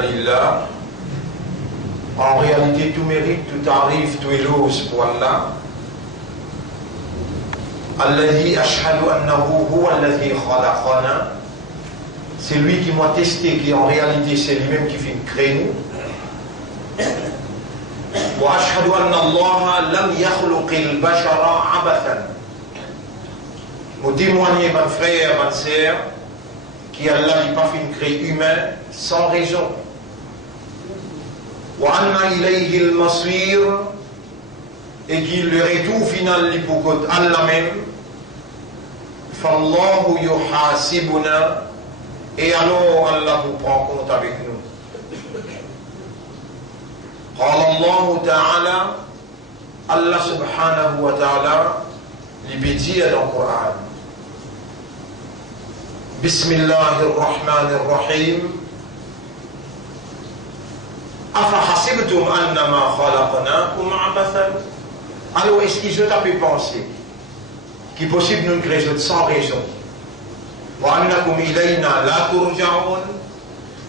Lillah. En réalité, tout mérite, tout arrive, tout éloge pour Allah. Alladhi ashhadu annahu huwa alladhi khalaqana. C'est lui qui m'a testé, qui en réalité c'est lui-même qui fait créer nous. Wa ashhadu anna Allah lam yakhluqil bashara abathan. Vous témoignez, mon frère, ma sœur, qu'Allah n'a pas fait créer humain sans raison. Et qu'il le retour final pour Allah même. Fallahu yuhasibuna. Et alors Allah vous prend compte avec nous. Allah Ta'ala, Allah subhanahu wa ta'ala, lui dit dans le Coran. Bismillahir Rahmanir Rahim. Afahasibtum annama khalaqnakum abathan. Alors est-ce qu'ils ont pu penser qu'il est possible de nous créer sans raison? Wa annakum ilayna la turja'un.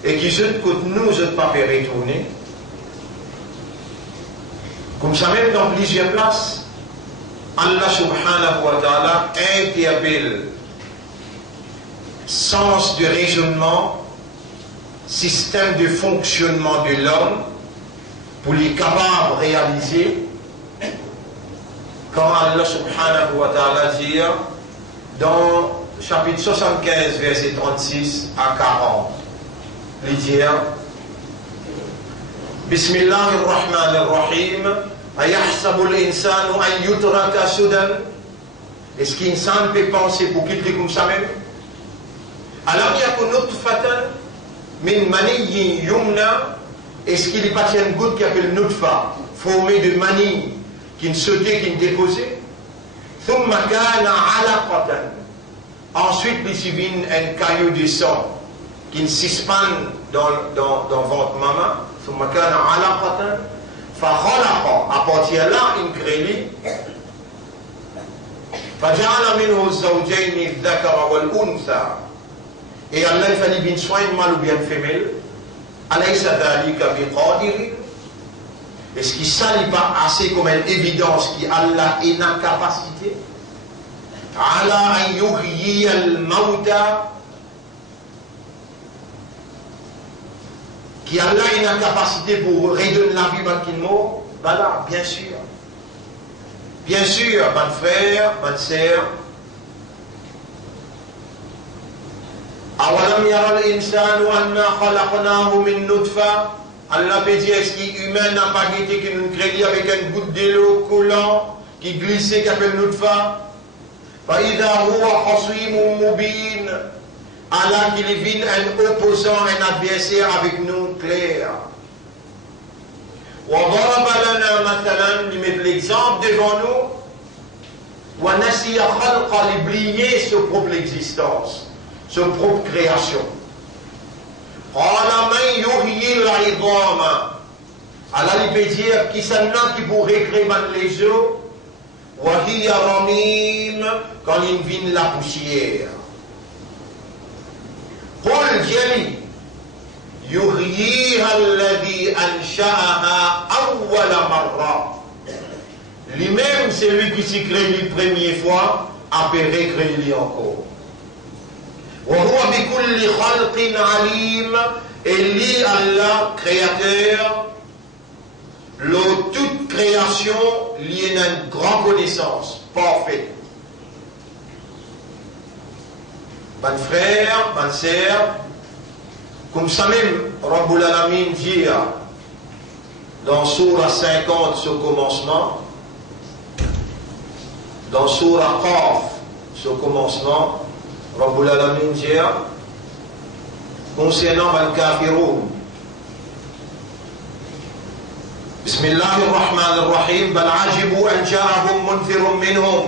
Et qu'ils ont que nous ne pas fait retourner. Comme ça même dans plusieurs places, Allah subhanahu wa ta'ala interpelle sens de raisonnement, système de fonctionnement de l'homme pour les capables de réaliser quand Allah subhanahu wa ta'ala dit dans chapitre 75 verset 36 à 40 il dit Bismillahirrahmanirrahim ayahsabu al-insanu an yutraka sudan. Est-ce qu'insan peut penser pour quitter comme ça même? Alam yakun nutfatan min maniyyin yumna. Est-ce qu'il n'est pas une goutte qui appelle nutfa, formée de mani, qui ne sautait, qui ne déposait? Thumma kana alaqatan. Ensuite, il suivit un caillou de sang qui ne s'expande dans le ventre maman. Thumma kana alaqatan. Fa khalaqa. À partir de là, il crée. Faja'ala minhu az-zawjayn adh-dhakara wal-untha. Et Allah il fallait bien soin de mâle ou bien de femelle. Alaysa dhalika biqadir. Est-ce qu'il ne s'allie pas assez comme une évidence qu'Allah est dans la capacité? Ala an yuhyi al-mauta. Qu'Allah est dans la capacité pour redonner la vie à qui mort? Voilà, bien sûr. Bien sûr, mon frère, ma sœur. Awalam yara al-insanu anna khalaqnahu min nutfa. Allah peut dire est-ce qu'il humain n'a pas été qui nous crée avec une goutte d'eau collant qui glissait qui appelle nutfa. Fa idha huwa khasimun mubin. Allah qui vient un opposant, un adversaire avec nous clair. Wa daraba lana mathalan, il met l'exemple devant nous. Wa nasiya khalqa, l'oublier sa propre existence. Sa propre création. Allah il peut dire qui s'en a qui pourrait créer les os. Wahiya ramim, quand il vient la poussière. Qul jali yuhyiha alladhi ansha'aha awwala marra. Lui-même c'est lui qui s'est créé la première fois, après recréer encore. وهو بكل خلق عليم. Et lui, Allah, créateur, toute création liée à une grande connaissance, parfaite. Mon frère, ma sœur, comme ça même, Rabbul Alamin dit dans Surah 50, ce commencement, dans Surah Qaf, ce commencement, Rabbul Alamin dit concernant le kafiroun. Bismillahirrahmanirrahim. Bal ajibu an ja'ahum munthirun minhum.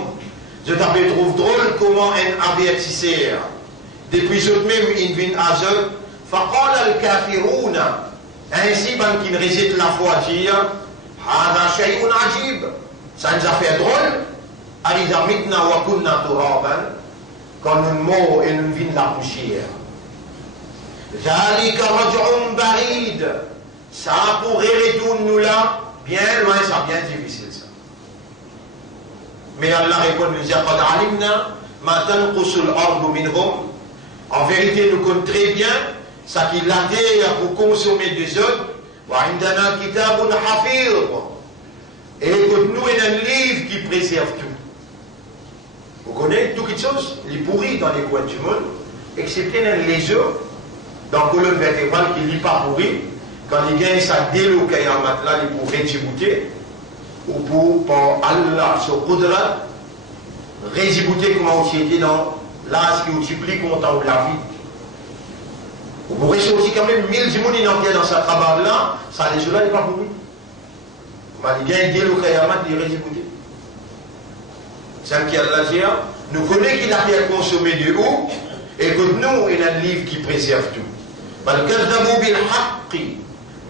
Je trouve drôle comment un avertisseur. Depuis eux-mêmes, ils viennent à eux. Faqala al-kafiruna. Ainsi, ben qui réside la foi dire Hada shay'un ajib. Ça nous a fait drôle. Alidha mitna wa kunna turaban. Quand nous morts et nous vîmes la poussière. ذلك رجع بعيد. rapide. Ça pourrait retourner nous là, bien loin, ça bien difficile ça. Mais Allah répond, nous dit, en vérité, nous connaissons très bien ça qui l'a terre pour consommer des autres. Et écoute-nous, il y a un livre qui préserve tout. Vous connaissez toutes les choses, les pourris dans les coins du monde, excepté les œufs, dans la colonne vertébrale qui n'est pas pourri, quand les gars ça déloqué en matelas, ils pour rédibouter, ou pour Allah, sur Qudra, rédibouter comment on était dans l'âge qui multiplie content de la vie. Vous pourrez sortir quand même 1000 personnes dans cette travail-là, ça les là n'est pas pourri. Les gars déloqué en matelas, ils rédibouter. C'est ce qu'il a dit, nous connaissons qu'il a fait consommer de haut, et que nous, il y a un livre qui préserve tout.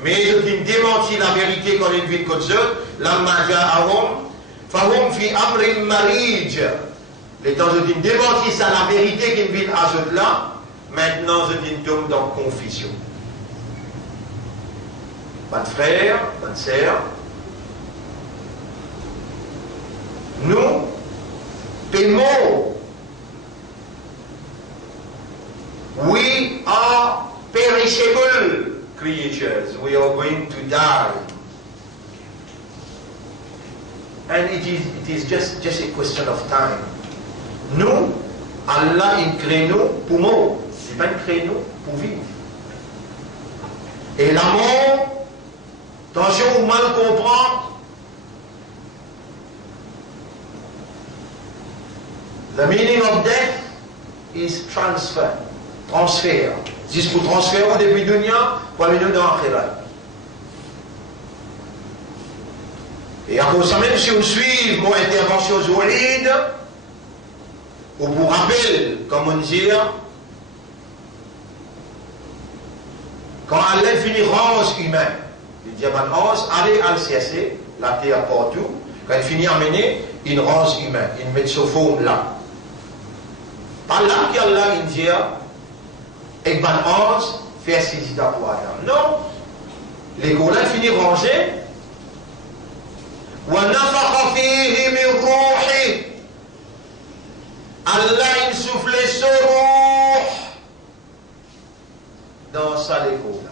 Mais je dis démentir la vérité quand il vit comme ça, la maja ahom, fahom fi amrin marij. Les temps je dis démentir ça la vérité qu'il vit à ce là, maintenant je dis tombe dans confusion. Pas de frère, pas de sœur. Nous, paiement. We are perishable creatures. We are going to die. And it is just a question of time. Nous, Allah, il crée nous pour mourir. Il va créer nous pour vivre. Et la mort, attention, vous mal comprendre. The meaning of death is transfer. Transfert. Juste pour transférer au début de dunya, pour aller dans l'akhirat. Et à cause de ça, même si on suit mon intervention solide, ou pour rappel, comme on dit, quand Allah finit rose humain, il dit à rose, allez à l'CSC, la terre partout, quand il finit à mener, une rose humaine, il met ce fond là. Pas là qu'Allah il dit, et ben rose, fait sisida pour Adam. Non, les Golan finit rangé. وَنَفَخَ فِيهِ مِنْ رُوحِهِ Allah il soufflait son ruh dans sa légola.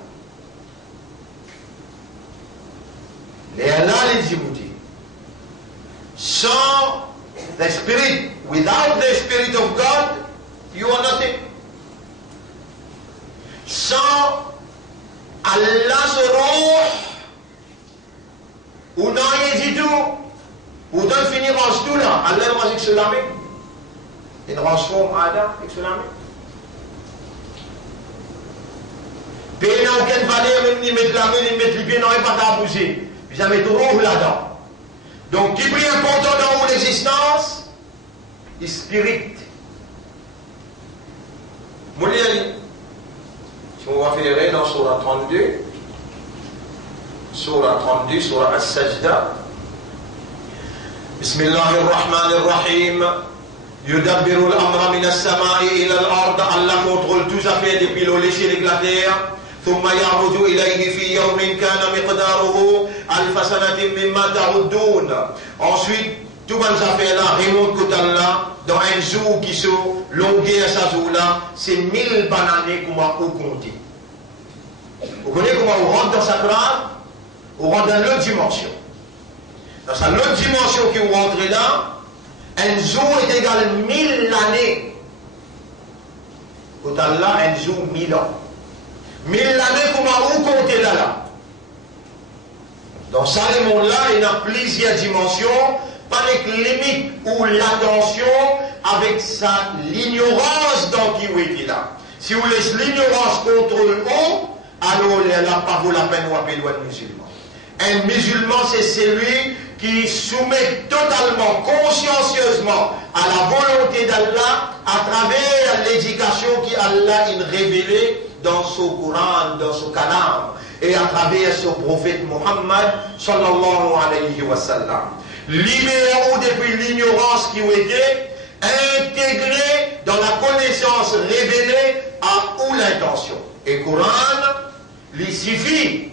Et Allah il dit, sans the spirit, without the spirit of God, you are nothing. Sans Allah ce ruh, ou non, il dit tout. Ou donc finir en tout là. Allah ne mange que cela même. Il transforme Adam avec cela même. Pays n'a aucune valeur, même ni mettre la main, ni mettre les pieds, non, il n'y a pas à bouger. Puis ça met tout rouge là-dedans. Donc, qui prie important dans mon existence? Il spirit. Mouliali. Si on va faire dans Surah 32. Surah 32, Surah As-Sajda. بسم الله الرحمن الرحيم يدبر الأمر من السماء إلى الأرض Allah contrôle tous affaires depuis l'eau léchée de la terre ثم يعرج إليه في يوم كان مقداره ألف سنة مما تعدون. Ensuite tout les affaires là remontent côté Allah dans un jour qui sont longueur à ce jour là c'est 1000 années qu'on va compter. Vous connaissez comment on rentre dans sa grave? On rentre dans l'autre dimension. Dans cette autre dimension qui vous rentrez là, un jour est égal à 1000 années. Au Allah, un jour, 1000 ans. 1000 années, comment vous comptez là? Dans ce monde-là, il y a plusieurs dimensions, pas avec limite ou l'attention, avec l'ignorance dans qui vous êtes là. Si vous laissez l'ignorance contre le haut, alors il n'a pas vaut la peine de appeler le musulman. Un musulman, c'est celui qui soumet totalement, consciencieusement à la volonté d'Allah à travers l'éducation qu'Allah a révélée dans son Coran, dans son Kalam et à travers son prophète Muhammad sallallahu alayhi wa sallam. Libérez-vous depuis l'ignorance qui vous était, intégré dans la connaissance révélée à où l'intention. Et Coran, il suffit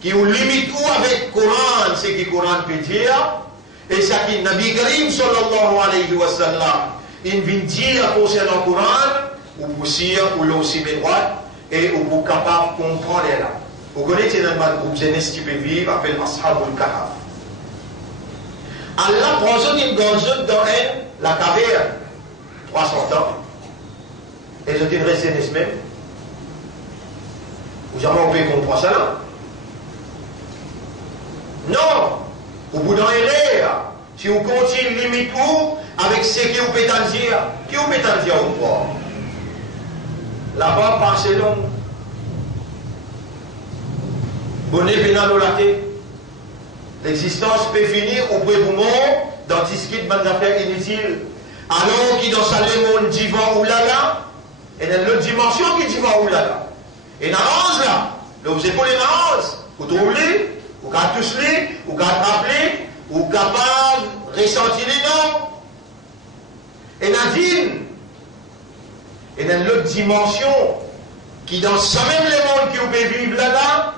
qu'il vous limite ou avec le Coran, ce que le Coran peut dire, et ça qui Nabi Karim sallallahu alayhi wa sallam, il vient dire concernant le Coran, ou aussi, ou l'aussi droite, et ou pour capable de comprendre là. Vous connaissez dans le groupe jeunesse qui peut vivre, appelle Ashabul Kahf. Allah prend une gonzette dans la caverne, 300 ans, et je dis resté même. Vous jamais oublié comprendre ça là? Non! Au bout d'un erreur, si vous continuez limite où, avec ce que vous pouvez dire, qui vous pouvez dire au pouvoir? Là-bas, pensez long. Bonnet pénal au laté. L'existence peut finir au bout du monde dans tout ce qui est des affaires inutiles. Alors qui dans sa monde dit va ou là là, et dans l'autre dimension qui dit va ou là là. Et dans l'ange là, vous épaules les anges, vous trouvez, vous pouvez tous les, vous pouvez rappeler, vous pouvez capable de ressentir les noms. Et Nadine, et dans l'autre dimension, qui dans ce même le monde qui vous pouvez vivre là-bas,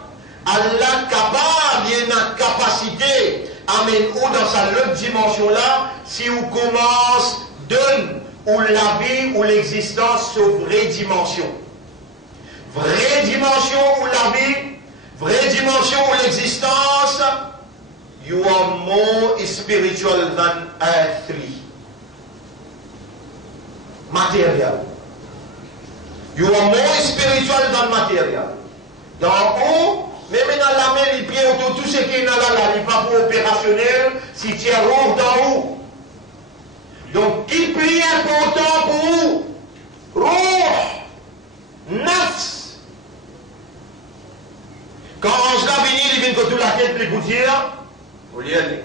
Allah capable, il y a une capacité à mettre ou dans sa l'autre dimension là, si vous commencez donne ou la vie ou l'existence sur vraie dimension. Vraie dimension ou la vie, vraie dimension ou l'existence, you are more spiritual than earthly. Matériel. You are more spiritual than material. Dans haut, même dans la main, les pieds autour, tout ce qui est dans la n'est pas pour opérationnel, si tu es roux d'en haut. Donc, qui est important pour vous? Roux, nafs. Quand Ange l'a venu, il vient que tout la tête, les gouttières, vous l'y allez.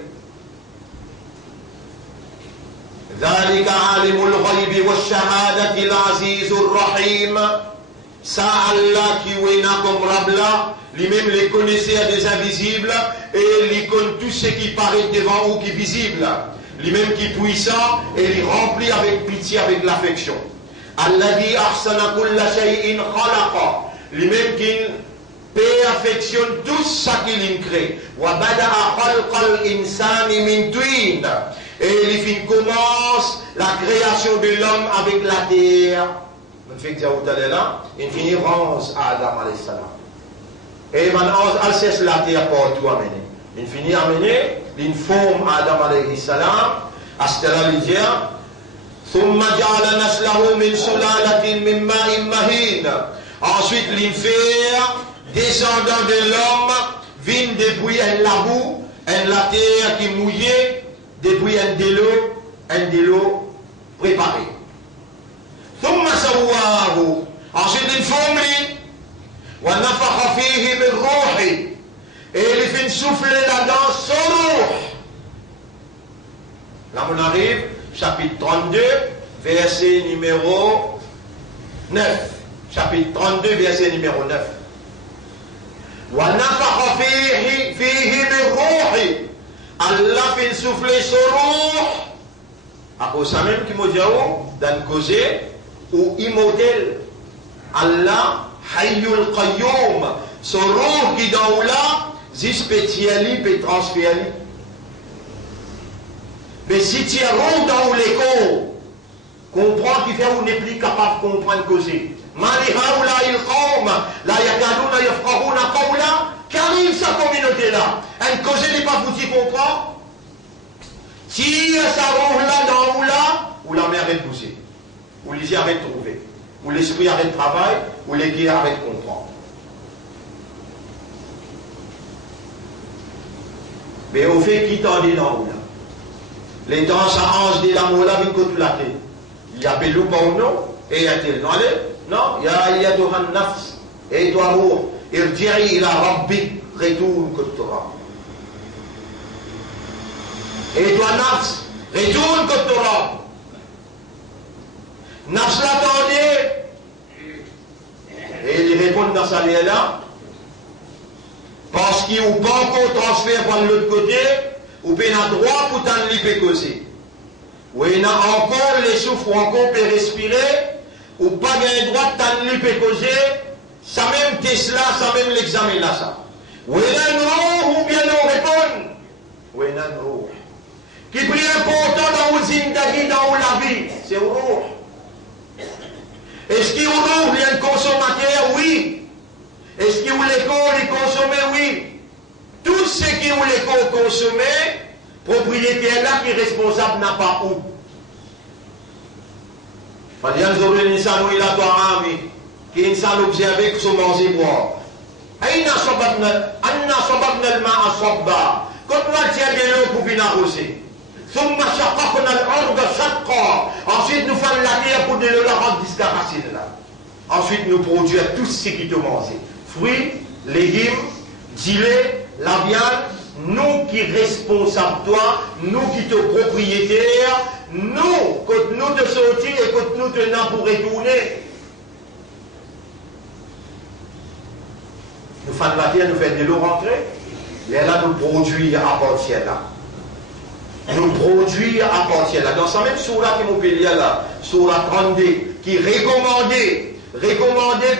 ذلك عالم الغيب والشهادة العزيز الرحيم. Ça, Allah qui est comme Rabla, lui-même les connaissait des invisibles et il connaît tout ce qui paraît devant ou qui est visible. Lui-même qui est puissant et il remplit avec pitié, avec l'affection. Alladhi ahsana kulla shay'in khalaqa. Lui-même qui perfectionne tout ce qu'il crée. Wa bada'a khalqal insani min twin. Et il commence la création de l'homme avec la terre. On fait que vous allez là, il finit rose à Adam alayhi salam. Et maintenant, elle cesse la terre pour tout amener. Il finit amener, il forme Adam alayhi salam, à ce là il dit, ثم جعل نسله من سلالة من ماء مهين. Ensuite, il fait descendant de l'homme, vient depuis la boue, la terre qui mouillait. Depuis un de l'eau préparé. ثم سواه. Ensuite il forme ونفخ فيه من روحه. Et il fait souffler là-dedans son roux. Là on arrive, chapitre 32, verset numéro 9. Chapitre 32, verset numéro 9. ونفخ فيه من روحه. Allah fait souffler son roux. À cause ça même qui m'a dit, dans le causé, ou immortel. Allah, Hayyul Qayyum. Son roux qui dans là, si spéciali peut transférer. Mais si tu es roux dans l'écho, comprends qu'il fait ou n'est plus capable de comprendre causer. Mali haoula il qawm, la yakaduna yafqahuna qawla. Qu'arrive sa communauté-là? Un causé n'est pas foutu comprendre. Si ça roule là dans ou là, ou la mer arrête de pousser, ou les yeux arrêtent de trouver, ou l'esprit arrête de travailler, ou les guerres arrêtent de comprendre. Mais au fait, qui t'en dit dans ou là? Les temps, ça ange de l'amour là, vient contre la tête. Il y a Belou pas ou non, et il y a tel. Non, il y a Dohan Nafs, et toi, amour. ارجعي إلى ربك retourne que tu auras. Et toi, Nafs, retourne que tu auras. Nafs l'attendait. Et il répond dans sa vie là. Parce qu'il n'y a pas encore transfert par l'autre côté, ou bien à droit pour t'en libérer causer. Ou il y a encore les souffles, ou encore peut respirer, ou pas gagner droit t'en libérer causer. ça même Tesla, ça même l'examen là, ça. Ou bien nous répondons. Qui est plus important dans le zindagi, dans la vie, c'est le roux. Est-ce qu'il y a un consommateur? Oui. Est-ce qu'il y a l'école consommer? Oui. Tout ce qui est l'école consommer, propriétaire là qui est responsable n'a pas où. Fadian Zoré Nissan ou il a toi ami, qui est un observé que son manger boire. Aïna sababna al-ma'a sabba. Quand on tient de l'eau pour venir arroser. Ensuite, nous faisons la terre pour de l'eau la rendre discaracine là. Ensuite, nous produisons tout ce qui te mange. Fruits, légumes, gilets, la viande, nous qui responsables toi, nous qui te propriétaires, nous, quand nous te sortir et quand nous tenons pour retourner. Nous faisons la terre, nous faisons de l'eau rentrer. Et là, nous produisons à partir là. Nous produisons à partir là. Dans sa même sourate qui nous dit là, sourate 32, qui est recommandée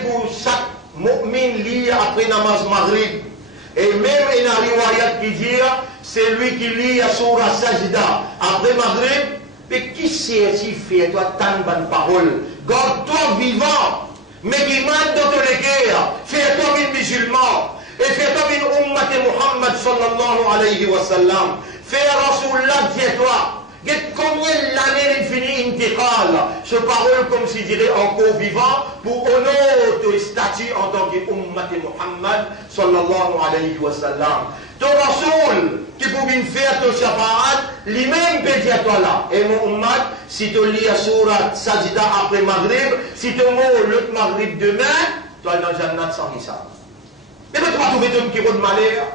pour chaque mu'min lire après namaz maghrib. Et même il y a un riwayat qui dit, c'est lui qui lit à sourate sajda après maghrib. Mais qui sait-il faire toi tant de bonnes paroles? Garde-toi vivant, mais qui mène dans les guerres. Fais-toi une musulman. Et fais-toi une ummat Muhammad sallallahu alayhi wa sallam. Fais Rasulullah, dis-toi. Combien l'année infinie intiqal, ce parole comme s'il dirait encore vivant pour honorer ton statut en tant qu'ummat Muhammad sallallahu alayhi wa sallam. Ton Rasul qui pouvait faire ton shafa'at, lui-même peut dire toi là. Et mon ummat, si tu lis la sourate Sajda après Maghrib, si tu mets l'autre Maghrib demain, tu vas dans le Jannat sans hisab. Mais tu vas trouver ton qui de malheur.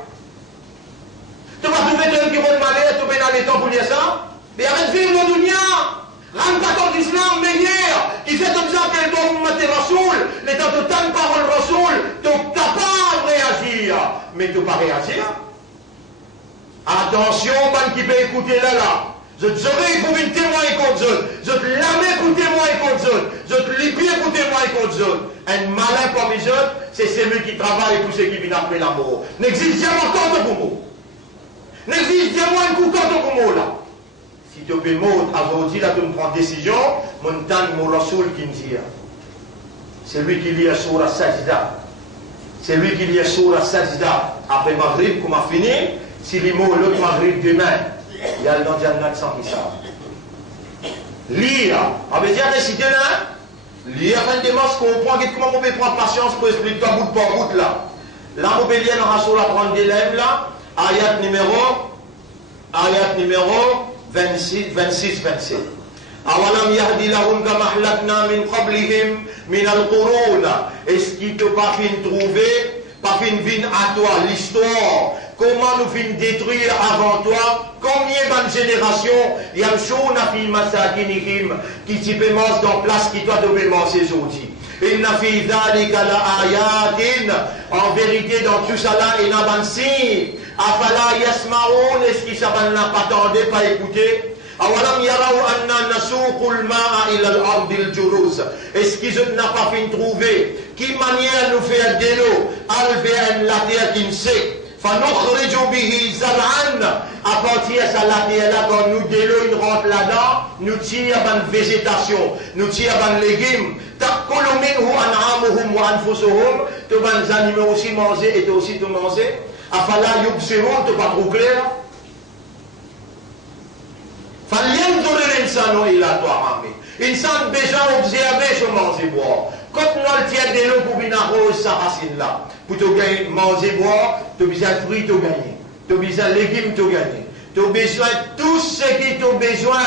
Tu vas trouver ton qui de malheur, tu vas dans les temps pour dire ça. Mais arrête de vivre le dunya. Rends-toi ton islam meilleur. Il fait comme ça qu'elle doit vous mettre Rasoul. L'état de tant de paroles Rasoul, tu n'es pas à réagir. Mais tu ne pas réagir. Attention, man qui peut écouter là. Je te serai pour une témoin contre eux. Je te l'amène pour témoin contre eux. Je te libère pour témoin contre eux. Un malin comme les autres, c'est celui qui travaille pour ceux qui viennent après l'amour. N'existe jamais contre pour moi. N'existe jamais un coup contre pour moi là. Si tu peux mourir aujourd'hui, là tu me prends décision, mon temps, mon Rasoul qui me dit. C'est lui qui lit sur la Sajda. C'est lui qui lit sur la Sajda. Après Maghrib, comme a fini, si les mots l'autre Maghrib demain, il y a dans Jannat sans qui ça. Lire, on veut dire réciter là. Lire afin de comprendre comment on peut prendre patience pour expliquer bout par bout là. Là, on peut lire dans Rasoul à prendre des lèvres là. Ayat numéro 26-27. أولم يهد لهم كما أهلكنا من قبلهم من القرون. Est-ce qu'il t'a pas fait trouver, pas fait venir à toi l'histoire? Comment nous fin détruire avant toi? Combien de générations yamshuna fi masakinihim qui t'y pémence dans place qui doit te pémencer aujourd'hui? Inna fi dhalika la ayatin. En vérité dans tout ça là il y a un signe. Afala yasma'un. Est-ce qu'ils n'a pas tendé, pas écouté? أولم يروا أننا نسوق الماء إلى الأرض الجرز. Est-ce qu'ils n'ont pas fait trouver qui manière nous faire de l'eau vers la terre qui ne sait فنخرج به زرعا. À partir de la terre là quand nous de l'eau il rentre là-dedans nous tirons une végétation, nous tirons des légumes. تأكل منه أنعامهم وأنفسهم. Tu vas les animaux aussi manger et toi aussi tu manger. أفلا يبصرون. Tu pas trop clair. فلينظر الإنسان إلى طعامه. Insan déjà observé je manger boire. Quand nous tient de l'eau pour venir arroser sa racine là, pour te gagner manger boire, tu as besoin de fruits te gagner, tu as besoin de légumes te gagner, tu as besoin de tout ce qui tu as besoin.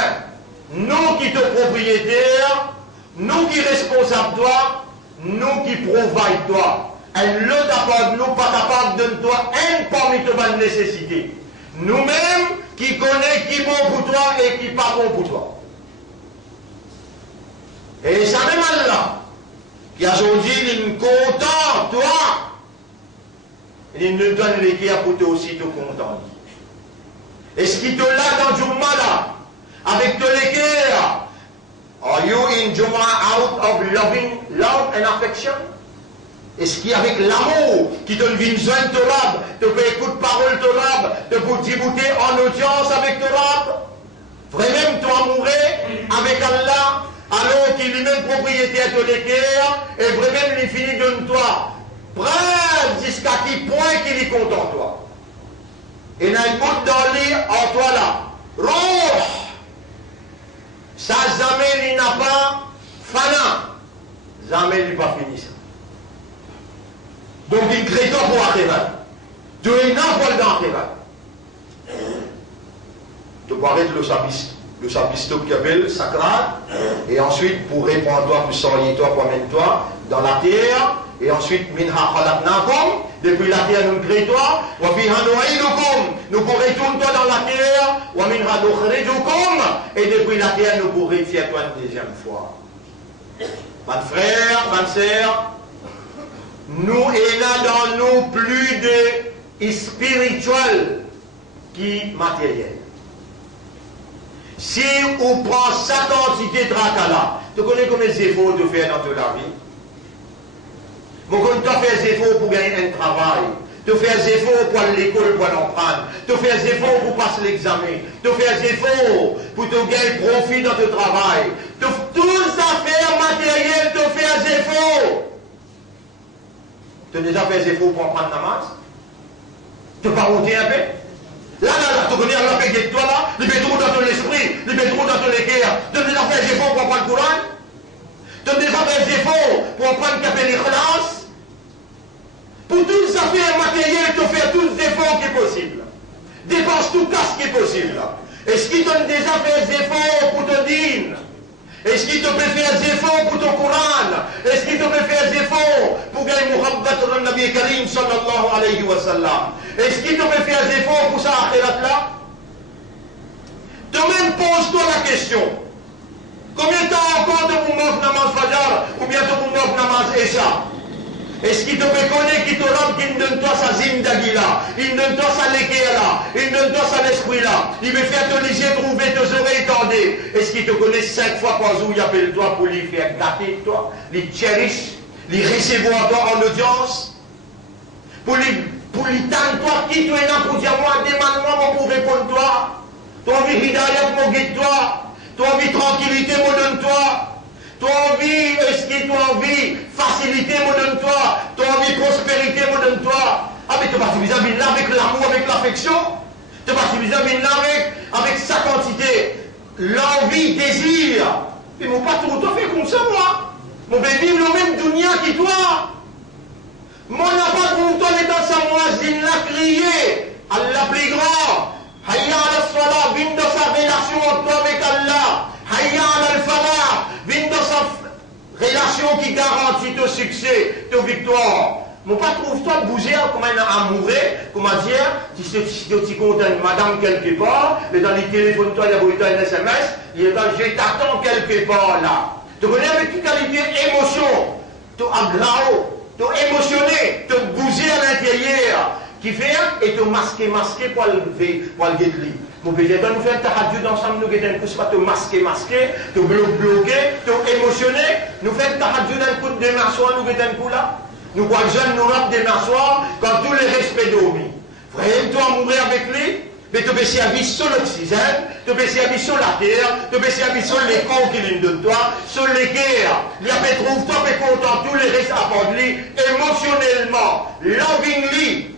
Nous qui te propriétaires, nous qui responsables toi, nous qui provide toi. Et l'autre part nous pas capable de donner toi un parmi tes nécessités. Nous-mêmes qui connaissent qui est bon pour toi et qui n'est pas bon pour toi. Et ça même Allah, qui a aujourd'hui, il est content, toi, il nous donne les guerres pour toi aussi te content. Est-ce qu'il te l'a dans Jumma là, avec tous les guerres? Are you in Jumma out of love and affection? Est-ce qu'avec l'amour qui donne une zone Torah, te fait écouter parole Torah, te peut débouter en audience avec Torah? Vraiment, toi mourir avec Allah, alors qu'il est même propriétaire de l'équerre, et vraiment, il finit de toi. Prends jusqu'à qui point qu'il est content toi. Et n'a écoute dans lui en toi là. Roh! Ça jamais il n'a pas fana. Jamais il n'a pas fini ça. Donc il crée toi pour Atéval. Tu es n'importe dans Atéval. Tu peux arrêter le sapisto qui appelle sacral, et ensuite pour répondre toi, pour sortir toi, pour amener toi dans la terre, et ensuite minha khalaqnakum, depuis la terre nous crée toi, wa fiha nu'idukum, nous pour retourner toi dans la terre, wa minha nukhrijukum, et depuis la terre nous pour retirer toi une deuxième fois. Mon frère, ma sœur, nous et là dans nous plus de spirituel qui matériel. Si on prend sa quantité de tracala, tu connais combien d'efforts tu fais dans toute la vie? Bon, quand tu fais des efforts pour gagner un travail, tu fais des efforts pour aller à l'école pour en prendre, tu fais des efforts pour passer l'examen, tu fais des efforts pour te gagner profit dans ton travail, toutes les affaires matérielles, tu fais des efforts. Tu as déjà fait des efforts pour en prendre la masse? Tu pas monter un peu? Là, tu connais Allah de toi là, il met trop dans ton esprit, il met trop dans ton équerre. Tu as déjà fait des efforts pour prendre le courant? Tu as déjà fait des efforts pour prendre le ikhlas? Pour toutes les affaires matérielles, tu fais tous les efforts qui sont possibles. Dépense tout cas qui est possible. Est-ce qu'il t'a déjà fait des efforts pour ton dîne? Est-ce qu'il te peut faire des efforts pour ton Coran? Est-ce qu'il te peut faire des efforts pour gagner Muhabbat al Nabi Karim sallallahu alayhi wa sallam? Est-ce qu'il te peut faire des efforts pour ça akhirat là? Toi-même pose-toi la question. Combien de temps encore de vous manque namaz Fajr ou bien de vous manque namaz Isha? Est-ce qu'il te peut connaître qui te rend, qui donne toi sa zindagi là, il donne toi sa l'équerre là, il donne toi sa l'esprit là, il veut faire te les yeux trouver, tes oreilles tendées. Est-ce qu'il te connaît 5 fois par jour, il appelle toi pour lui faire gâter toi, lui cherish, lui recevoir toi en audience, pour lui tendre toi, qui tu es là pour dire moi, demande-moi pour répondre toi, tu as envie hidayat, mon guide toi, tu as envie tranquillité, mon donne toi. Tu as envie, est-ce que tu as envie facilité, moi donne-toi. Tu as envie prospérité, moi donne-toi. Ah, mais tu vas vis-à-vis là avec l'amour, avec l'affection. Tu vas vis-à-vis là avec sa quantité. L'envie, désir. Mais mon patron, toi, fais comme ça, moi. Mon bébé, vivre le même dunia qui toi. Moi, n'a pas pour toi, les dans sa moisine, l'a crié. Allah plus grand. Hayya al-salah, vine dans sa relation entre toi avec Allah. Hayya al-falah, vine dans sa relation qui garantit ton succès, ton victoire. Mon pas trouve-toi de bouger comme un amoureux, comment dire, tu comptes une madame quelque part, mais dans les téléphones, toi, il y a un SMS, il est dans je t'attends quelque part là. Tu connais avec quelle qualité émotion, tu aglao, tu émotionné, tu bouger à l'intérieur, qui fait et te masquer pour le guetter. Mon péché, nous faisons un tahajjud ensemble, nous guettons pas te masquer, te bloquer, te émotionner. Nous faisons un tahajjud un coup de demain soir, nous guettons un coup là. Nous voyons jeunes, nous rappelons demain soir, quand tous les respects dormis. Frère, toi mourir avec lui, mais tu peux servir sur l'oxygène, tu peux servir sur la terre, tu peux servir sur les corps qu'il lui donne toi, sur les guerres. Il y a trouve-toi, mais content, tous les restes à lui, émotionnellement, lovingly,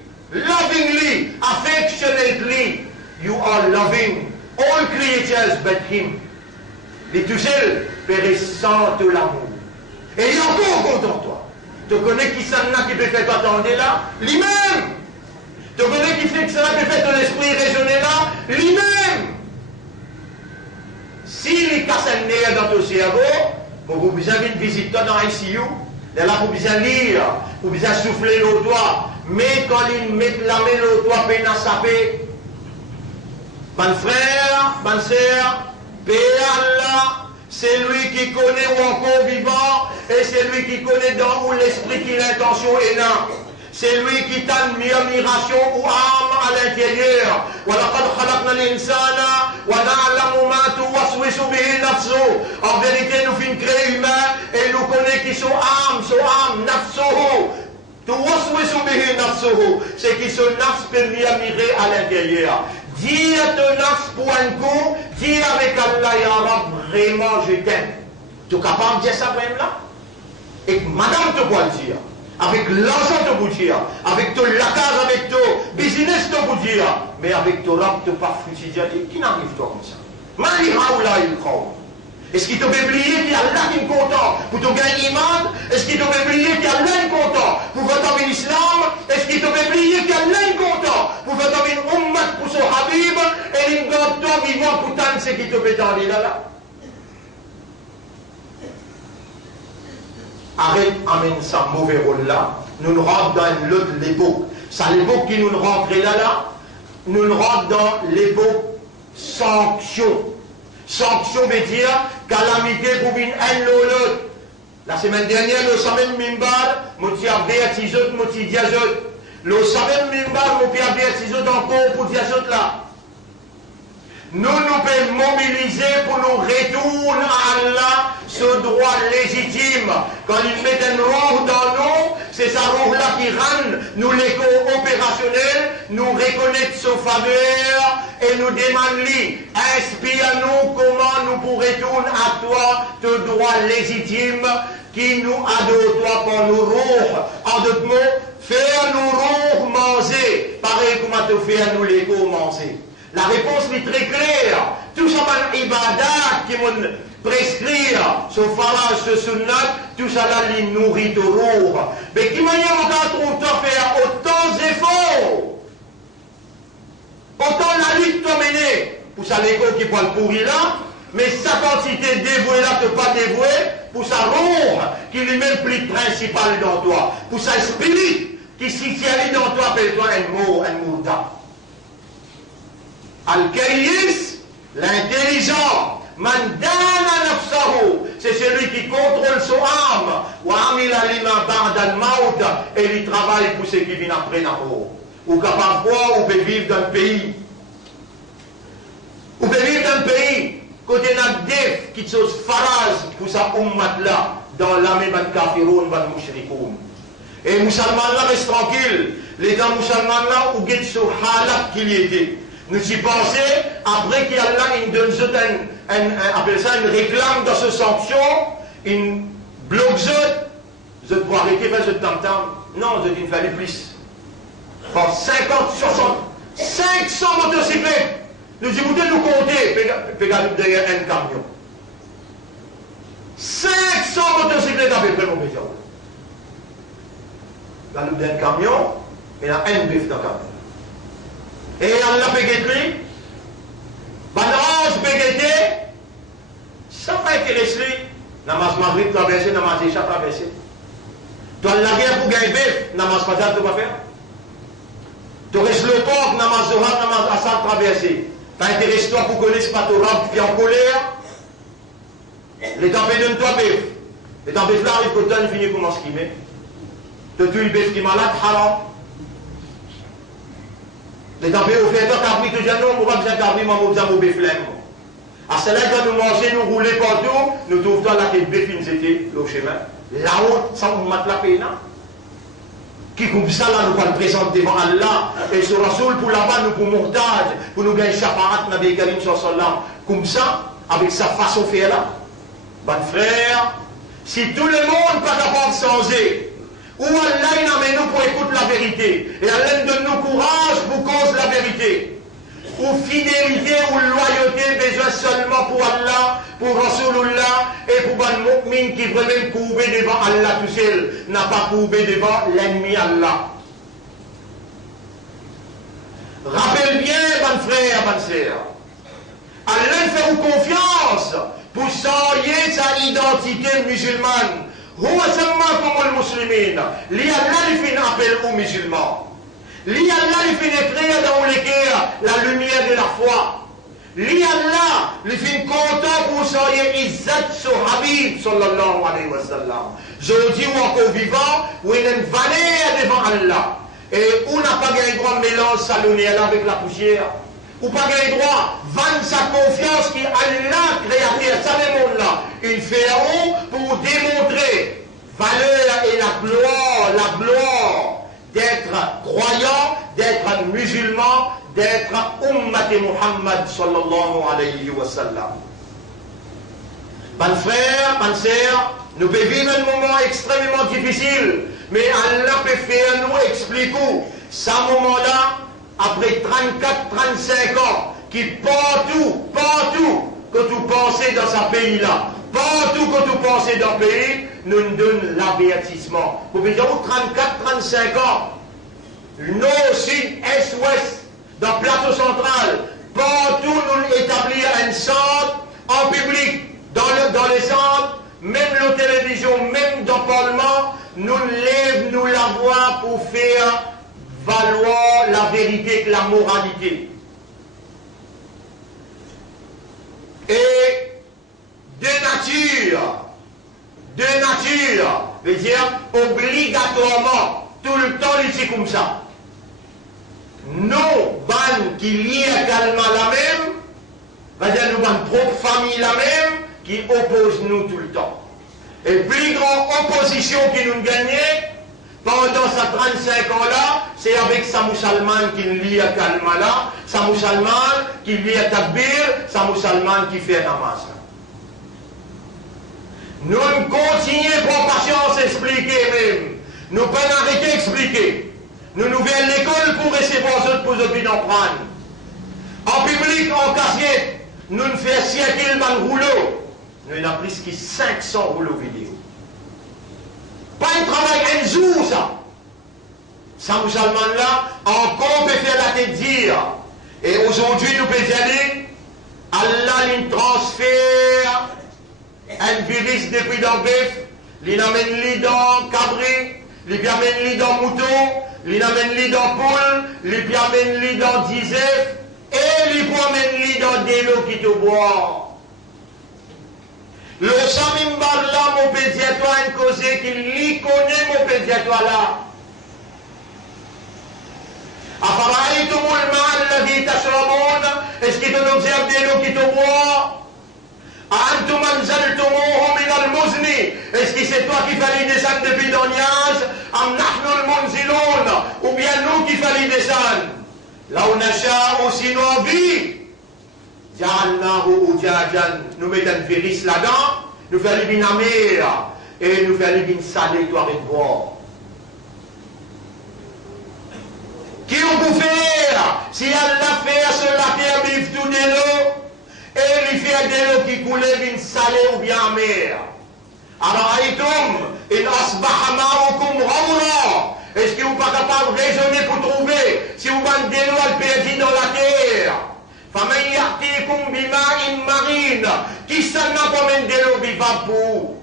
affectionately. You are loving all creatures but him. Les toucher, périssant de l'amour. Et il est encore content, toi. Tu connais qui s'en a qui peut faire t'attendre là? Lui-même. Tu connais qui fait que ça peut faire ton esprit raisonner là? Lui-même. S'il casse un nerf dans ton cerveau, vous besoin d'une visite toi dans l'ICU, là vous besoin lire, vous besoin souffler l'eau toi, mais quand il met la main l'eau toi, peine à saper. Mon frère, ma sœur, Père Allah, c'est lui qui connaît où encore vivant, et c'est lui qui connaît dans où l'esprit qui l'intention est là. C'est lui qui t'a une admiration ou âme à l'intérieur. En vérité, nous finissons créer humain et nous connaissons qui sont âme, nafso. c'est que son nafs permet à mirer à l'intérieur. Dis à ton nafs pour un coup, dis avec Allah, Ya Rab, vraiment je t'aime. Tu es capable de dire ça même là? Et madame te peut le dire. Avec l'argent te peut dire. Avec ton lacage, avec ton business te peut dire. Mais avec ton rab, tu pas foutu dire. Qui n'arrive toi comme ça? Mali haoula il croit. Est-ce qu'il te fait oublier qu'il y a Allah qui est content pour te gagner iman? Est-ce qu'il te fait oublier qu'il y a Allah qui est content pour faire tomber l'islam? Est-ce qu'il te fait oublier qu'il y a Allah qui est content pour faire tomber une ummat pour son habib? Et une grande tombe vivant pour tant ce qui te fait tomber là? Arrête, amène ça mauvais rôle là. Nous nous rentrons dans l'autre l'époque. Ça l'époque qui nous rentre là, nous nous rentrons dans l'époque sanction. Sanction veut dire calamité pour une haine l'autre. La semaine dernière, le semaine mimbar, nous avons averti autres, nous avons dit autres. Le semaine mimbar, nous avons averti autres encore pour dire autres là. Nous pouvons mobiliser pour nous retourner à Allah ce droit légitime. Quand il met un roue dans nous, c'est sa roue-là qui rend nous l'écho opérationnel, nous reconnaître sa faveur et nous demande-lui, inspire-nous comment nous pourrons retourner à toi ce droit légitime qui nous a de toi pour nous roue. En d'autres mots, faire nous roue manger, pareil comme tu fais nous l'écho manger. La réponse est très claire. Tout ça, c'est ibadat qui m'ont prescrit, ce farage, ce sunnat, tout ça là, les nourrit de roue. Mais qui manière on trouve à faire autant d'efforts, autant la lutte te mener, pour ça l'écho qui peut le pourrir là, mais sa quantité dévouée là, te pas dévouée, pour sa roue, qui lui-même plus principal dans toi, pour sa spirit, qui s'y tient dans toi, appelle-toi un mot d'âme. Al-Kayyis, l'intelligent, Mandana nafsahu, c'est celui qui contrôle son âme, wa amila lima ba'da al-maut, et il travaille pour ce qui vient après la mort. Ou capable quoi, ou peut vivre dans le pays. Ou peut vivre dans le pays, côté n'a def qui se farage pour sa ummat là, dans l'armée ban kafiroun, ban mushrikoun. Et les musulmans là restent tranquilles, les gens musulmans là, ou guettent sur halat qu'il y était. Nous y pensons, après qu'il y a là, il donne appelle ça une réclame dans ce sanction, une bloque je dois arrêter faire ce tam-tam. Non, je dis, il fallait plus. Pour 50, 60, 500 motocyclettes. Nous disons, nous compter, regardez derrière un camion. 500 motocyclettes avec peu, mon bézard. Dans le d'un camion, il y a un bif dans le camion. Et Allah pégueté, balance pégueté, ça va intéresser. Namas Maghrib traversé, namas Isha traversé. Toi, la guerre pour gagner bif, namas Fajr, tu vas faire. Tu restes le port, namas Zohar, namas Assad traversé. T'intéresse-toi pour connaître pas ton rab qui est en colère. Les temps de toi bif. Les temps bif là, il faut que tu finis comment ce qu'il met. Tu tues le bif qui est malade, haram. Les temps au fait, toi, t'as pris tout le monde, on va bien t'as pris, moi, on va bien flemme. À cela, quand nous manger, nous rouler partout, nous trouvons là que les béfines étaient le chemin. Là-haut, ça nous met la peine. Qui comme ça, là, nous va le présenter devant Allah. Et ce Rasoul, pour là-bas, nous pour montage, pour nous gagner Shafarat, Nabi Karim, sallam. Comme ça, avec sa façon de faire là. Bon frère, si tout le monde pas capable de changer, ou Allah n'amène nous pour écouter la vérité. Et Allah donne nous courage pour cause la vérité. Ou fidélité ou loyauté, besoin seulement pour Allah, pour Rasulullah et pour un mu'min qui veut même couper devant Allah tout seul, n'a pas coupé devant l'ennemi Allah. Rappelle bien, mon frère, ma sœur. Allah fait confiance pour changer sa identité musulmane. هو سماكم المسلمين لله في appel aux musulmans لله في créer dans les cœurs la lumière de la foi لله في content pour soyez izzat sur Habib sallallahu alayhi wa sallam je dis encore vivant où il y a une valeur devant Allah et on n'a pas gagné droit mélange salonné avec la poussière ou pas gagné droit vendre sa confiance qui Allah créateur ça le monde là ils feront pour démontrer valeur et la gloire d'être croyant, d'être musulman, d'être ummat Muhammad sallallahu alayhi wa sallam. Mes frères, mes sœurs, nous pouvons vivre un moment extrêmement difficile, mais Allah peut faire nous expliquer ce moment-là, après 34-35 ans, qui partout que tu pensais dans ce pays-là, partout que tu pensais dans le pays, nous donne l'avertissement. Vous pouvez dire 34-35 ans, nord, sud, est, ouest, dans le plateau central, partout nous établir un centre en public, dans les centres, même la télévision, même dans le Parlement, nous lèvons nous la voix pour faire valoir la vérité et la moralité. Et de nature, veut dire obligatoirement, tout le temps, c'est comme ça. Nos bandes qui lient également la même, veut dire nos bandes propres familles la même, qui opposent nous tout le temps. Et plus grande opposition qui nous gagnait, pendant ces 35 ans-là, c'est avec sa musulmane qui lie à Kalmala, sa musulmane qui lie à Takbir, sa musulmane qui fait Namaz. Nous continuons pour patience expliquer même. Nous ne pouvons pas arrêter d'expliquer. Nous nous venons à l'école pour recevoir autres pour nous en prendre. En public, en casier, nous ne faisons siècle dans le rouleau. Nous avons plus que 500 rouleaux vidéo. Pas un travail, un jour, ça. Ça, musulman-là, encore peut faire la tête dire. Et aujourd'hui, nous pouvons dire, Allah il transfère un virus depuis dans le bœuf, il amène dans cabri, il amène dans mouton, il amène dans poule, il amène dans disef, et il amène dans des lots qui te boivent. Le Samim Barla, mon pédiatre, a causé qu'il lui connaît mon pédiatre là. Afaraïtum al-ma'al ladhi tashrabun, est-ce qu'il te observe des lots qui te boivent? Antum anzaltumuhu min al-muzni, est-ce que c'est toi qui fallait descendre depuis le nuage? Am nahnu al-munzilun, ou bien nous qui fallait descendre? Là où nasha aussi nous envie. Nous mettons un virus là-dedans, nous faisons une mer et nous faisons une salée, toi et boire. Qui on peut faire? Si Allah fait sur la terre, il fait tout de l'eau, et il fait de l'eau qui coule, une salée ou bien mer. Alors, aïtoum, il asbaha ma'ukum ghawra. Est-ce que vous n'êtes pas capable de raisonner pour trouver si vous avez de l'eau perdue dans la terre? فَمَنْ يَأْتِيكُمْ بِمَاءٍ مَّعِينٍ qui s'en a pas même de l'eau vivable pour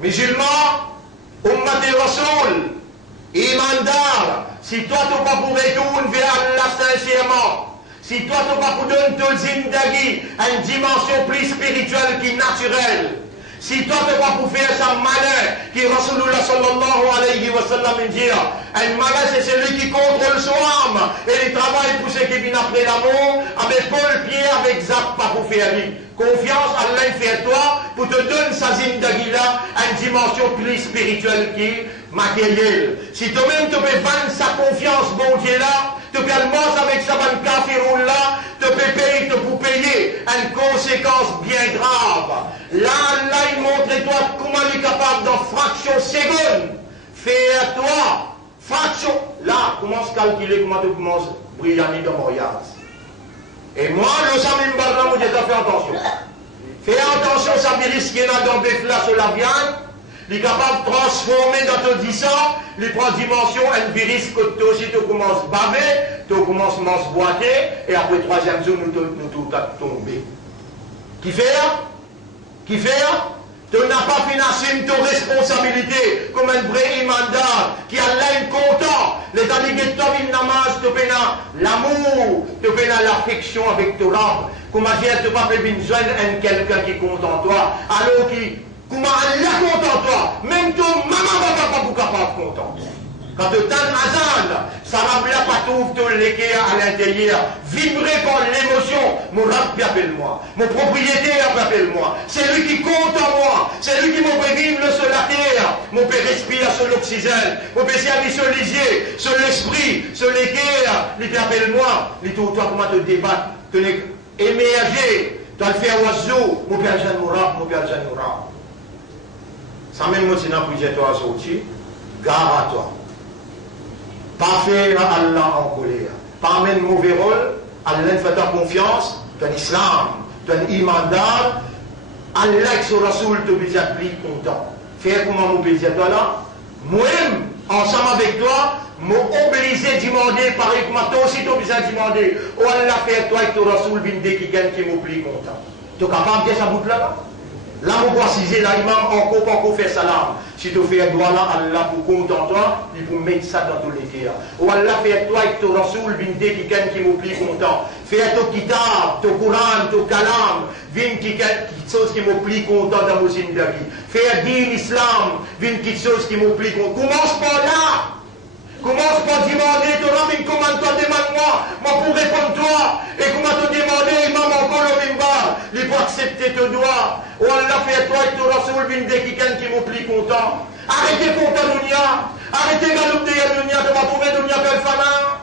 musulmans, ummat et rasoul, imandar, si toi tu pas pour retourner vers Allah sincèrement, si toi tu pas pour donner ton zindagi à une dimension plus spirituelle qui naturelle, si toi tu pas pour faire ça malin, qui Rasulullah sallallahu alayhi wa sallam dit, un malin c'est celui qui contrôle son âme, et il travaille pour ceux qui viennent après l'amour, avec Paul, Pierre, avec Zach, pas pour faire lui. Confiance, Allah fait toi, pour te donner sa zindagi-là, à une dimension plus spirituelle qui matérielle. Si toi-même tu peux vendre sa confiance, bon Dieu là, tu peux allemance avec sa bonne café là, tu peux payer, pour payer une conséquence bien grave. Là, il montre toi comment il est capable dans fraction seconde. Faire toi, fraction. Là, commence à calculer comment tu commences à briller dans mon regard. Et moi, le Samim Barla, je fais attention. Fais attention, ça me risque qu'il y a dans le bœuf là sur la viande. Il est capable de transformer dans ton 10 ans, il prend dimension, un virus que toi aussi tu commences à baver, tu commences à se boiter, et après le troisième jour, nous tout tomber. Qui fait? Qui fait? Tu n'as pas financé ton responsabilité comme un vrai imandar qui a l'air content. Les amis qui t'ont namaz, tu peux l'amour, tu peux l'affection avec ton âme. Comment dire, tu n'as pas besoin de quelqu'un qui compte en toi, alors qui comment Allah compte en toi, même ton maman va pas capable de content. Quand tu t'en azan, Ça m'a pas tout l'équerre à l'intérieur. Vibré par l'émotion. Mon rap appelle-moi. Mon propriétaire appelle-moi. C'est lui qui compte en moi. C'est lui qui m'a fait vivre sur la terre. Mon père respire sur l'oxygène. Mon père servir sur les yeux, sur l'esprit, sur l'équerre. Il appelle-moi. Il dit, toi, comment te débattre, te émerger, tu vas le faire oiseau. Mon père Jean Moura, mon père Jean Moura. Ça même moi, c'est dans le toi à sortir. Gare à toi. Pas faire Allah en colère. Pas mettre mauvais rôle. Allah fait ta confiance. Ton islam. Ton iman d'âme. Allah sur Rasoul te dit plus content. Faire comment mon pays à toi là. Moi-même, ensemble avec toi, m'obligé de demander, pareil que toi aussi tu obligé de demander. Oh Allah fait toi et ton Rasoul vienne qui gagne qui m'ont plus content. Tu es capable de dire ça bout là? Là, on va ciser l'imam encore faire salam. Si tu fais un droit là, Allah pour content toi, il faut mettre ça dans tous les cas. Ou Allah fait toi et ton Rasoul, vinde qui gagne qui m'oublie content. Fais ton kitab, ton Coran, ton kalam, vinde qui gagne quelque chose qui m'oublie content dans mon signe de vie. Fais din islam, vinde quelque chose qui m'oublie content. Commence par là. Commence par demander, ton homme, comment toi demande-moi, moi pour répondre toi. Et comment te demander, imam encore le mimbar, il faut accepter ton doigt. Ou Allah fait toi et ton Rasoul vinde qui gagne qui m'oublie content. Arrêtez content dunya. Arrêtez galouper dunya, de trouver dunya belle fana.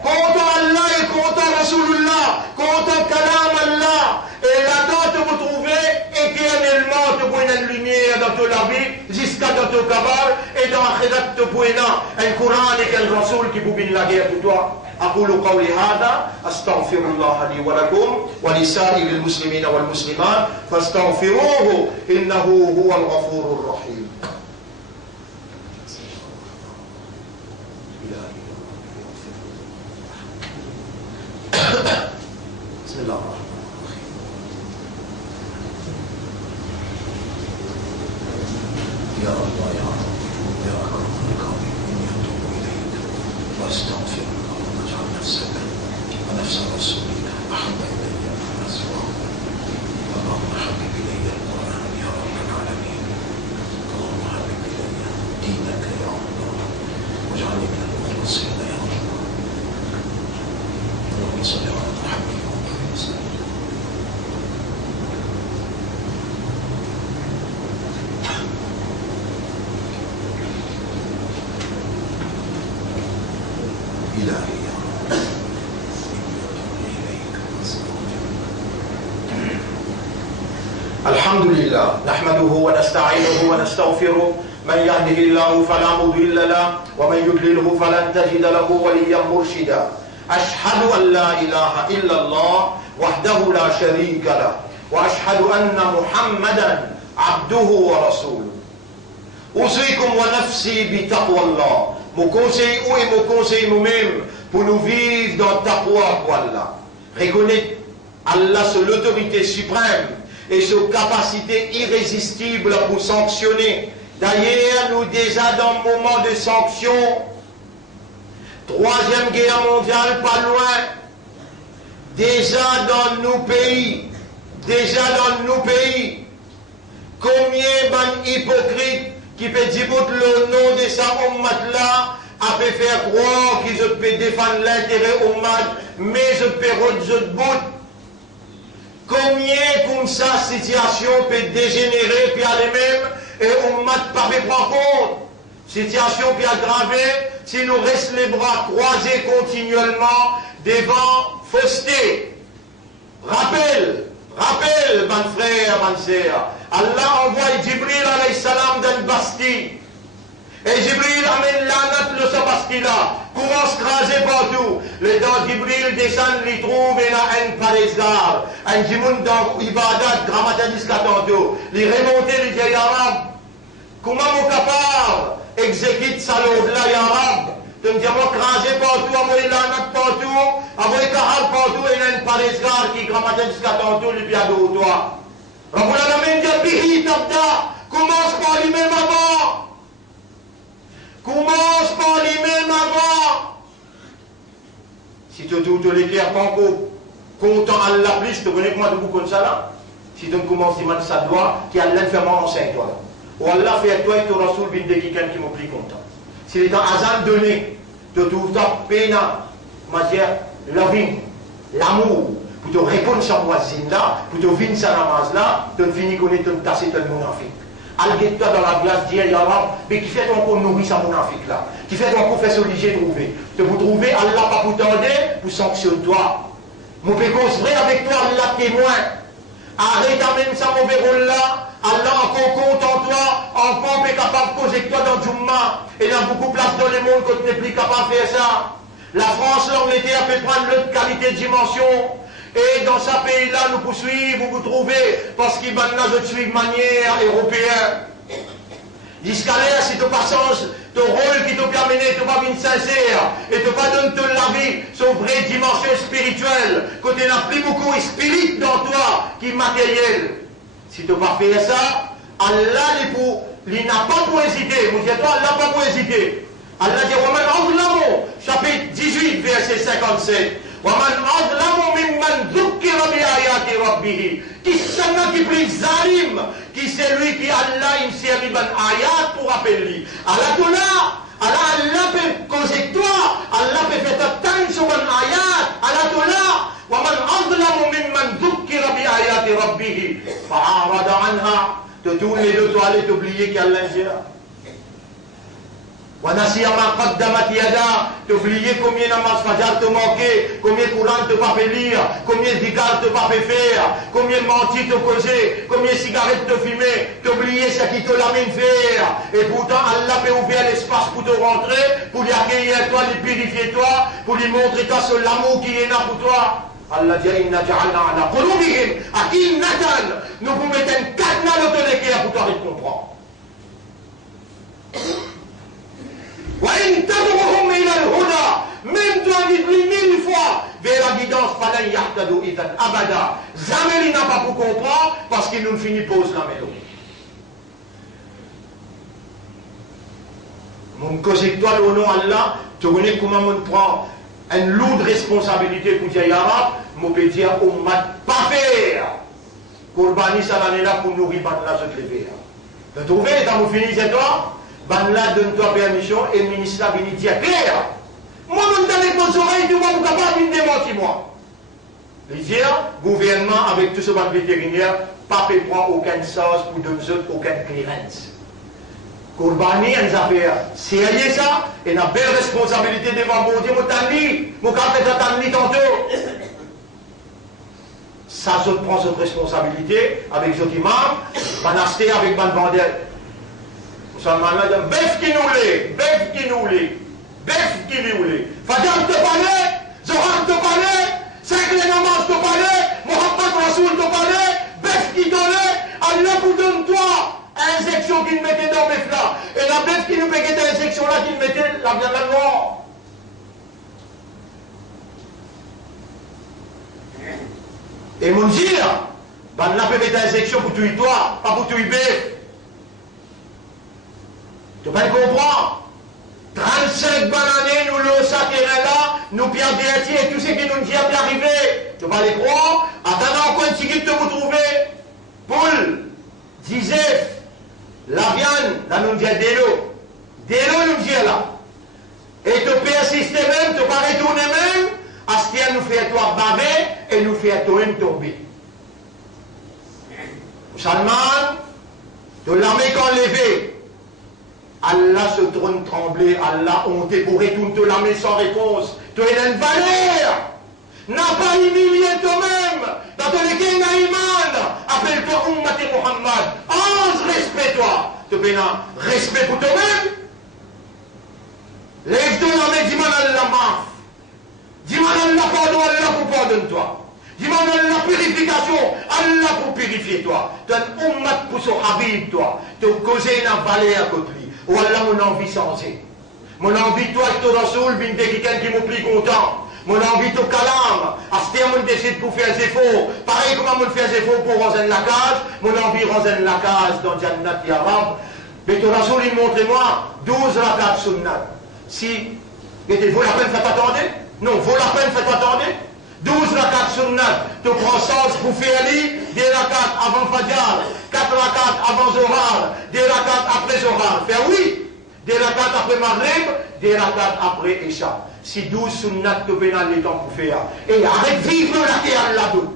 Content Allah et content Rasoulullah. Content kalam Allah. Et là-dedans, vous trouvez éternellement te point une lumière dans ton vie, jusqu'à dans ton cabal, et dans l'akhirat te point un Coran et un Rasoul qui vous bine la guerre pour toi. أقول قولي هذا أستغفر الله لي ولكم ولسائر المسلمين والمسلمات فاستغفروه إنه هو الغفور الرحيم. بسم الله الرحمن الرحيم. يا الله يا رب يا أكرم الأكرمين إني أتوب إليك وأستغفر الله واجعل نفسك ونفس رسولك أحب إلي مما سواك. اللهم حبب إلي القرآن يا رب العالمين. اللهم حبب إلي دينك يا الله واجعلني من المخلصين يا الله. اللهم صل على محمد وعلى آله وسلم. إلهي يا رب إليك الحمد لله نحمده ونستعينه ونستغفره. من يهده الله فلا مضل له ومن يضلله فلن تجد له وليا مرشدا. أشهد أن لا إله إلا الله وحده لا شريك له وأشهد أن محمدا عبده ورسوله. أوصيكم ونفسي بتقوى الله. Mon conseil ou et mon conseil nous-mêmes pour nous vivre dans taqwa pour Allah. Reconnaître Allah sur l'autorité suprême et sur capacité irrésistible pour sanctionner. D'ailleurs, nous déjà dans le moment de sanction. Troisième guerre mondiale, pas loin. Déjà dans nos pays. Combien d'hypocrites qui peut dire le nom de sa ummat là, a fait faire croire qu'ils peuvent défendre l'intérêt ummat, mais je peux retirer bout. Combien comme ça situation peut dégénérer puis aller même et ummat pas fait prendre compte. Situation peut aggraver si nous restons les bras croisés continuellement devant fausseté. Rappel, mon frère, mon sœur. Allah envoie Jibril alayhi salam dans le Bastille. Et Jibril amène l'anat de ce Bastille-là. Commence à craser partout. Le temps Jibril descend, il trouve un paresgar. Un jimoun dans Ibadat, grammataliste tantôt. Il remonte les vieilles arabes. Comment on est capable d'exécuter ça là, les arabes? Donc, il y a craser partout, envoyer l'anat partout, envoyer carab partout, et il y a un paresgar qui grammataliste tantôt, il vient de toi. Rabbul Alamin dit bihi tabda. Commence par lui-même avant. Si tu te l'éclaires pas encore content Allah plus, tu connais comment tu peux comme ça là? Si tu commences à mettre sa doigt, qui a l'enfermement en 5 toi. Ou Allah fait toi et ton Rasoul bin de quelqu'un qui m'a pris content. Si les temps azan donné, tu trouves ta peine, matière, loving, l'amour, pour te répondre à sa voisine là, pour te finir sa namaz là, tu finis qu'on est un tassé de monafik. Alguette-toi dans la glace, dis ya Rab, mais qui fait donc qu'on nourrit sa monafik là, qui fait donc qu'on fait obligé de trouver. De vous trouver, Allah pas pour t'aider, pour sanctionner toi. Mon peux construire avec toi, Allah témoin. Arrête même ça mauvais rôle là. Allah encore compte en toi, encore est capable de causer avec toi dans Jumma. Et il y a beaucoup de place dans le monde quand tu n'es plus capable de faire ça. La France, l'Angleterre a fait prendre l'autre qualité de dimension. Et dans ce pays-là, nous poursuivons, vous trouvez, parce qu'il va nous suivre de manière européenne. Jusqu'à là, si tu passes ton rôle qui t'a permis, tu vas venir sincère, et tu vas donner toute la vie, son vraie dimension spirituelle, quand tu n'as plus beaucoup de spirit dans toi, qui est matériel. Si tu vas faire ça, Allah, il n'a pas pour hésiter. Vous dites, Allah n'a pas pour hésiter. Allah dit, Waman Adlamu, chapitre 18, verset 57. Waman Adlamu mimman dhukkira bi ayati rabbih. Qui c'est qui prie zalim, qui c'est lui qui Allah insère ban ayat pour appeler. Allah tout là, Allah peut causer toi, Allah peut faire ta sur ban ayat, Allah tout là. ومن أظلم ممن ذكر بآيات ربه فأعرض عنها تتون les deux toilettes oublier qu'Allah gère ونسي ما قدمت يدا t'oublier combien namaz fajr te manquer combien Coran te pas lire combien zikar te pas faire combien menti te causer combien cigarettes te fumer t'oublier ce qui te l'amène faire et pourtant Allah peut ouvrir l'espace pour te rentrer pour lui accueillir toi lui purifier toi pour lui montrer toi ce l'amour qui est là pour toi. Allah dit inna ja'alna ala qulubihim akinnatan. Nous vous mettons un cadenas de l'équerre pour toi de comprendre. Wa in tad'uhum ila al-huda, même toi dis 1000 fois vers la guidance falan yahtadu idan abada. Jamais il n'a pas pour comprendre parce qu'il nous finit pose la méthode. Mon cause-toi au nom Allah, tu connais comment on prend une lourde responsabilité pour dire arabe, mon petit ummat pas faire. Courbani ça l'année là pour nourrir Banla se lever. Tu trouves, quand vous finissez toi, Banla donne-toi permission et le ministre vient dire clair. Moi, je avec vos oreilles, tu vois, vous capable de démentir moi. Il dit, gouvernement avec tout ce ban vétérinaire, pas ne prend aucune sauce pour donner aucune clearance. Courbani, une affaire sérieux ça, et une belle responsabilité devant mon Dieu, mon tani, mon café de tani tantôt. Ça, je prends cette responsabilité avec votre imam, banasté avec ban bandel. Musulman là, bœuf qui nous l'est, bœuf qui nous l'est, bœuf qui nous l'est. Fadam te parlait, Zohar te parlait, 5 les namaz te parlait, Mohammed Rasoul te parlait, bœuf qui te l'est, Allah vous donne toi. Injection qu'il mettait dans mes plats. Et la bête qui nous payait cette injection-là, qu'il mettait la viande à mort. Et mon dire, ben la peut mettre injection pour tuer toi, pas pour tuer bête. Tu peux comprendre? 35 bananes, nous l'eau sacré là, nous pierre Béati et tout ce qui nous dit à arriver. Tu vas les croire? Attends encore une seconde de vous trouver. Poule, disait. La viande, là nous dit de l'eau. De l'eau nous dit là. Et tu persistes même, tu pas retourner même, à ce qu'il nous fait toi baver et nous fait toi tomber. Musulman, tu l'as mis enlevé. Allah se trône tremblé, Allah honté pour retourner te la main sans réponse. Tu es une valeur. N'a pas humilié toi-même. Dans ton équipe, n'a iman. Appelle-toi Ummati Muhammad. Ose respect-toi. Tu as respect pour toi-même. Lève-toi la main, dis-moi Allah maf. Dis-moi Allah pardon, Allah pour pardonne-toi. Dis-moi Allah purification, Allah pour purifier toi. Tu as un ummat pour son habib toi. Tu as causé une valeur à côté. Ou Allah mon envie sensée. Mon envie toi et ton rasoul, bin de quelqu'un qui m'a pris content. Mon envie de calam, à ce terme, on décide pour faire des efforts. Pareil comme on fait des efforts pour ranger la case, mon envie ranger la case dans Jannat Yarab. Mais ton rasoul, il montre-moi 12 rakats sunnat. Si, mais vaut la peine, faites attendre? Non, vaut la peine, faites attendre? 12 rakats sunnat, tu prends sens pour faire lui, des rakats avant Fajr, 4 rakats avant Zohar, des rakats après Zohar. Faire oui, des rakats après Maghrib, des rakats après Isha. Si 12 sunnat que pénal les temps pour faire. Et arrête vivre la terre là-dedans.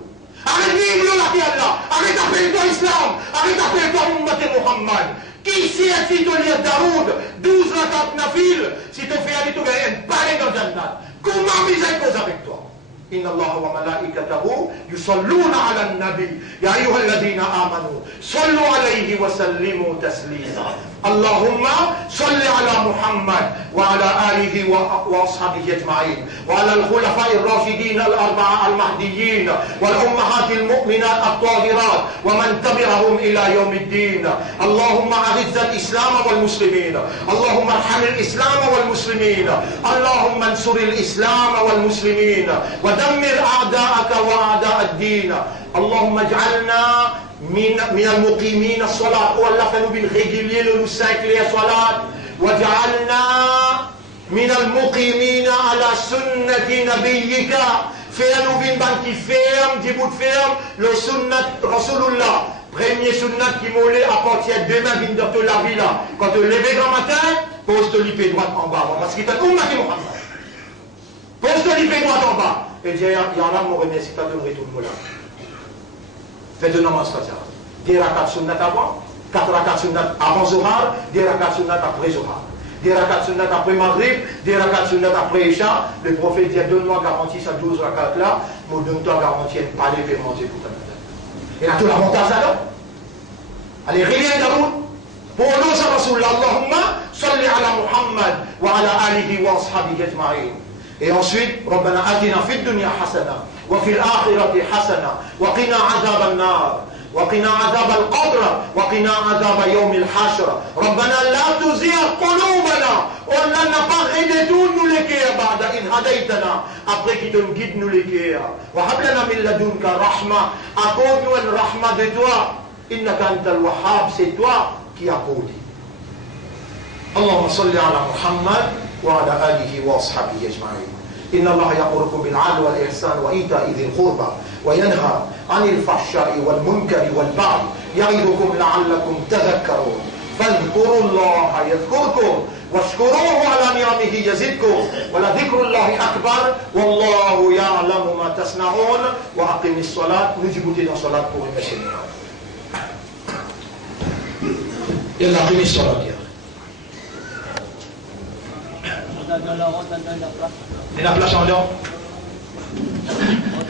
Arrête vivre la terre là. Arrête d'appeler toi islam. Arrête d'appeler toi Ummat Muhammad. Qui sait si tu lis Daoud, 12 rakats nafil, si tu fais aller, tu gagnes un palais dans Jannat. Comment misère cause avec toi? إن الله وملائكته يصلون على النبي يا أيها الذين آمنوا صلوا عليه وسلموا تسليما اللهم صل على محمد وعلى آله وأصحابه أجمعين وعلى الخلفاء الراشدين الأربعة المهديين والأمهات المؤمنات الطاهرات ومن تبعهم إلى يوم الدين اللهم أعز الإسلام والمسلمين اللهم ارحم الإسلام والمسلمين اللهم انصر الإسلام والمسلمين ودمر أعداءك وأعداء الدين اللهم اجعلنا من المقيمين الصلاة والله فنبين régulier le 5 les صلاة واجعلنا من المقيمين على سنة نبيك فينو بين بان qui ferme du bout de ferme le sunnat Rasulullah premier sunnat qui moulait à partir de demain vient de la vie là quand tu lèves grand matin pose te l'ipé droite en bas parce qu'il t'a tout matin Mohamed pose te l'ipé droite en bas et il y en a mon remercie pas de retour là faites de namaz fatiha des rakats sunnat avant 4 rakats sunnat avant Zohar des rakats sunnat après Zohar des rakats sunnat après Maghrib des rakats sunnat après Isha le prophète dit donne-moi garantie ça 12 rakats là moi donne-toi garantie de pas lever manger pour ta matin et là tout l'avantage là allez rien d'amour pour nous ça Rasulullah Allahumma salli ala Muhammad wa ala alihi wa ashabihi ajma'in et ensuite ربنا آتنا في الدنيا حسنة وفي الآخرة حسنة وقنا عذاب النار وقنا عذاب القبر وقنا عذاب يوم الحشر ربنا لا تزغ قلوبنا ولا نبغي nous l'équerre بعد إذ هديتنا après qui te guide nous l'équerre وهب لنا من لدنك رحمة accorde-nous une rahma de toi إنك أنت الوهاب c'est toi qui accorde اللهم صل على محمد وعلى آله وأصحابه أجمعين إن الله يأمركم بالعدل والإحسان وإيتاء ذي القربى وينهى عن الفحشاء والمنكر والبغي يعظكم لعلكم تذكرون فاذكروا الله يذكركم واشكروه على نعمه يزدكم ولذكر الله أكبر والله يعلم ما تصنعون وأقم الصلاة نجبت الصلاة pour المسلمين يلا أقم الصلاة يا Et la place en dehors.